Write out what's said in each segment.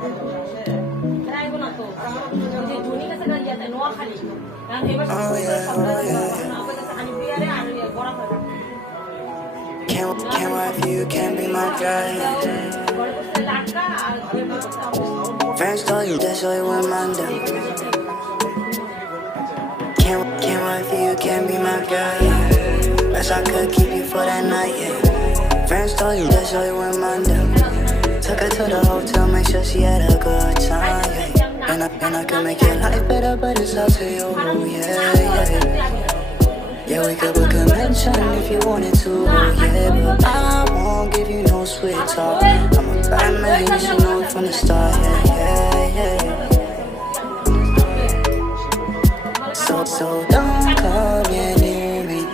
Can't wife you, can't be my guy. Friends told you that's why you went Monday. Can't wife you, can't be my guy. Wish I could keep you for that night, yeah. Friends told you that's why you went Monday. Took her to the hotel, make sure she had a good time, yeah. And I can make your life better, but it's up to you, yeah. Yeah, we could book a mansion if you wanted to, yeah. But I won't give you no sweet talk. I'm a bad man, you should know it from the start, yeah. So don't come near me,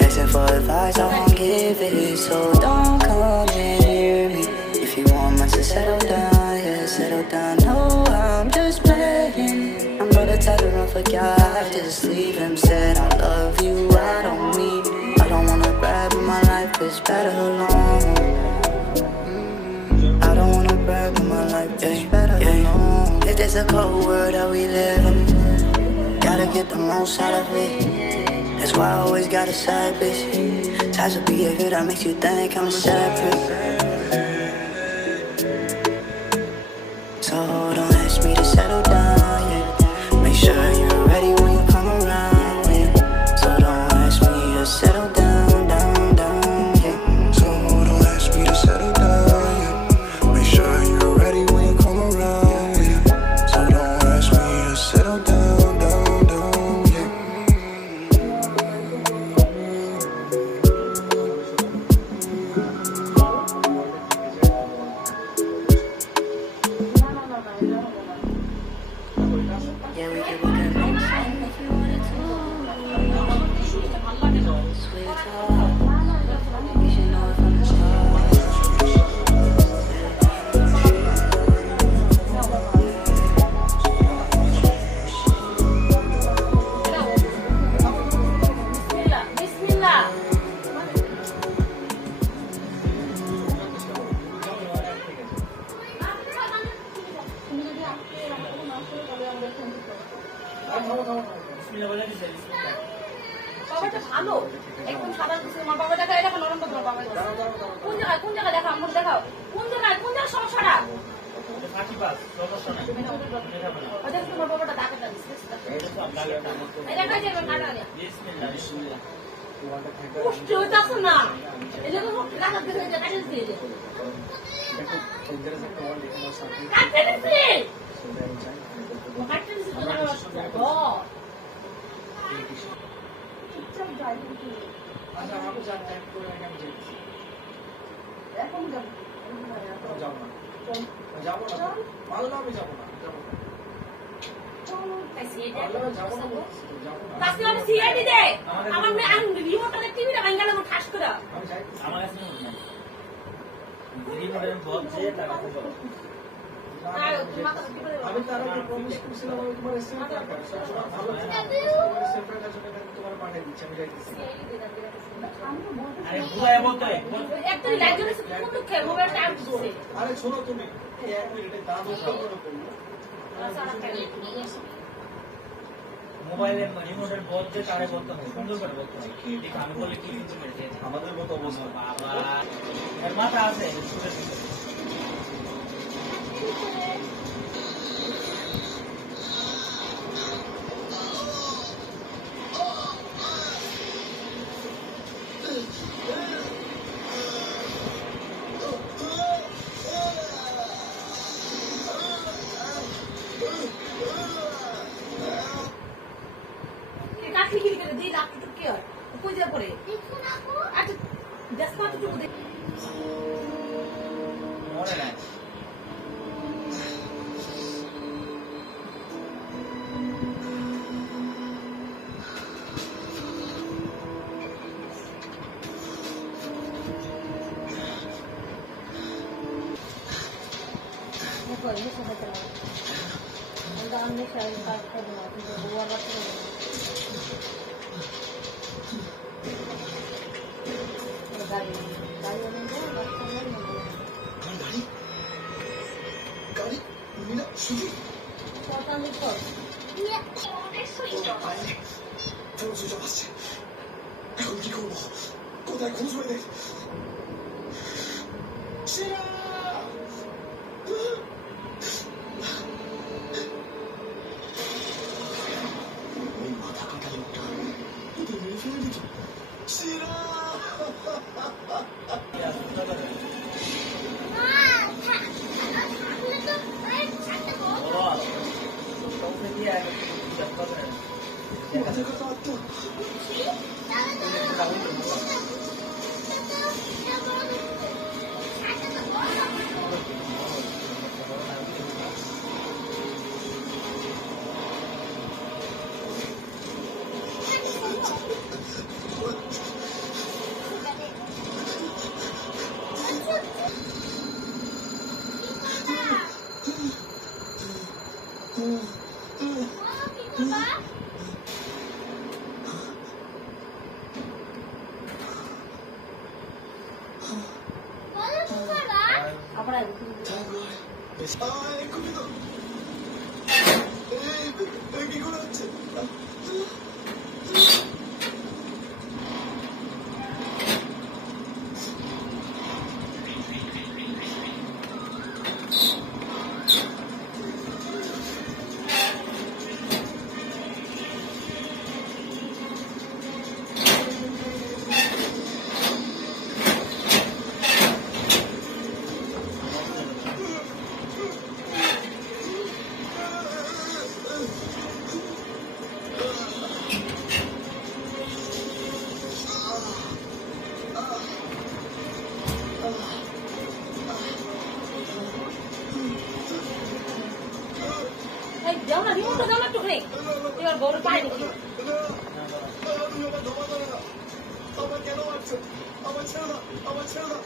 asking for advice, I won't give it. So don't come near me, if you want us to settle down, yeah, settle down. No, I'm just playing, I'm not the type to run for God, just leave him. Said I love you, I don't mean, I don't wanna brag, but my life is better alone. I don't wanna brag, but my life is better alone. If there's a cold world that we live in, gotta get the most out of it. That's why I always got a side bitch. Types of behavior that makes you think I'm separate. So don't ask me to settle down, yeah. Make sure you're ready when you come around, yeah. So don't ask me to settle down, yeah. So don't ask me to settle down, yeah. Make sure you're ready when you come around, yeah. So don't ask me to settle down, yeah. Yeah, we can book a mansion if you wanted to. Sweet talk, you should know it from the start. Bismillah. বাবাটা ভালো একদম সাদা কিছু মা বাবা দেখা এটা নরম তো বাবা কোন জায়গায় দেখা আমাকে দেখাও কোন জায়গায় সমস্যাটা 45 সমস্যা নাই ওটা তোমার বাবাটা ডাকাটা দিছে এটা তো ডাকাটা এটা কাজ করবে না না বিসমিল্লাহ পুষ্ট হইতাছ না এটা তো ডাকাত দিয়ে এটা কাজ দিয়ে দে কাটতে দিছি কাটতে দিছি তো চুপচাপ যাই কিন্তু আচ্ছা আমাকে যা টাইপ করে আমি যাচ্ছি এখন যাব না যাব না মালদা আমি যাব না কাছে আমি সিআইডি দে আমার মে আমি রিমোটটা টিভিটা ভাঙালে আমি ঠাস করে আমি যাই আমার কাছে না রিমোটের বল যে টাকা দেব আমি তার আগে প্রমিস করছিলাম আমি তোমার এসএমএস ভালো সেন্টারের কাছে তোমার পাঠিয়ে দিচ্ছি আমি যাইতেছি আরে বুয়া বলতো একটা লাইট জ্বলছে কোন তো খেয়ে মোবাইলটা আপ দিছে আরে শোনো তুমি এক মিনিটে দাম উত্তর করে বললো মোবাইলে রিমোটের বল যে তারে বলতো না সুন্দর করে বলতো ঠিক আমি বলে কি কিছু মেরে আমাদের মত অবস্থা বাবা এর মাথা আছে শুনে মিনা শুধু পঁয়তাল্লিশ ফোন সুইচ অফ আসছে এখন কি করবো কোথায় খুঁজবো এদের শিলা ওই মাথা কাটা লোকটা ওদের মেরে ফেলে দিত শিলা মাথা কাটা আত্মা কি করে হচ্ছে আমার কেন মারছো আমার ছেড়ে দাও আমার ছেড়ে দাও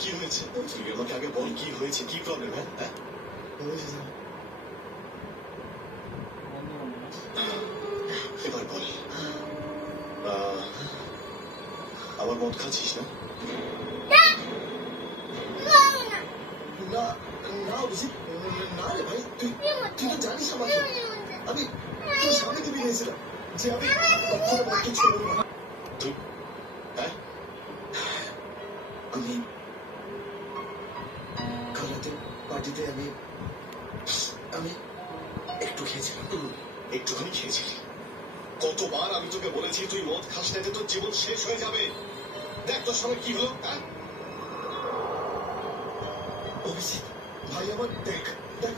কি হয়েছে তুই আমাকে আগে বল কি হয়েছে কি প্রবলেম হ্যাঁ এবার বল আমার মদ খাচ্ছিস না না না অভিজিৎ না রে ভাই তুই তুই তো জানিস আমাকে আমি তোর সামনে দিবি গেছিলাম যে আমি কখনো বাকি ছেড়ে দেবো না তুই হ্যাঁ আমি কালাতে পার্টিতে আমি একটু খেয়েছিলাম একটুখানি খেয়েছিলি কতবার আমি তোকে বলেছি তুই মদ খাস না তোর জীবন শেষ হয়ে যাবে দেখ তোর সঙ্গে কি হলো হ্যাঁ অভিজিৎ ভাই আমার দেখ দেখ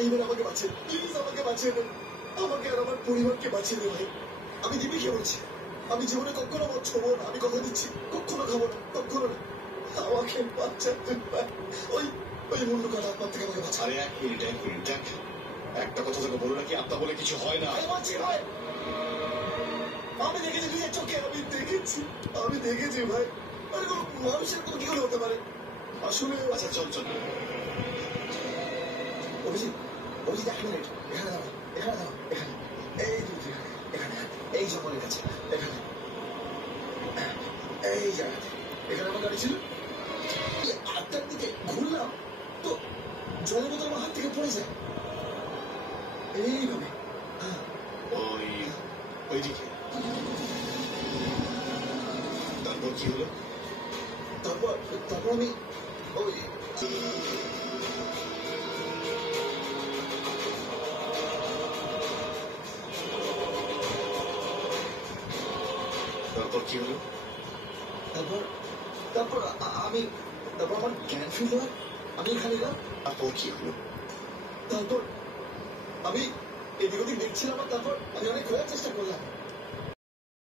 এইবার আমাকে বাঁচিয়ে প্লিজ আমাকে বাঁচিয়ে দেন আমাকে আর আমার পরিবারকে বাঁচিয়ে দে ভাই আমি দিবিকে বলছি আমি জীবনে কখনো মদ ছোবো না আমি কথা দিচ্ছি কখনো খাবো না কখনো না আমাকে বাঁচাতে ওই ওই মুন্ডু কাটা আপনার থেকে আমাকে বাঁচা আরে এক মিনিট দেখ একটা কথা তোকে বলে রাখি আত্মা বলে কিছু হয় না ভাই আমি দেখেছি নিজের চোখে আমি দেখেছি ভাই আরে কোনো মানুষের কোনো কি করে হতে পারে আসলে আচ্ছা চল অভিজিৎ এক মিনিট এখানে দাঁড়া এখানে এখানে এই জঙ্গলের কাছে এখানে এই জায়গাতে এখানে আমার গাড়ি ছিল 8টার দিকে ঘুরলাম তো জলের বোতল আমার হাত থেকে পড়ে যায় এইভাবে ওই ওইদিকে। তারপর কি হলো? তারপর তারপর আমি ওই তারপর কি হলো? তারপর তারপর আমি তারপর আমার জ্ঞান ফিরল। আমি এখানে এলাম। তারপর কি হলো? তারপর আমি এদিক ওদিক দেখছিলাম, আর তারপর আমি অনেক খোঁজার চেষ্টা করলাম।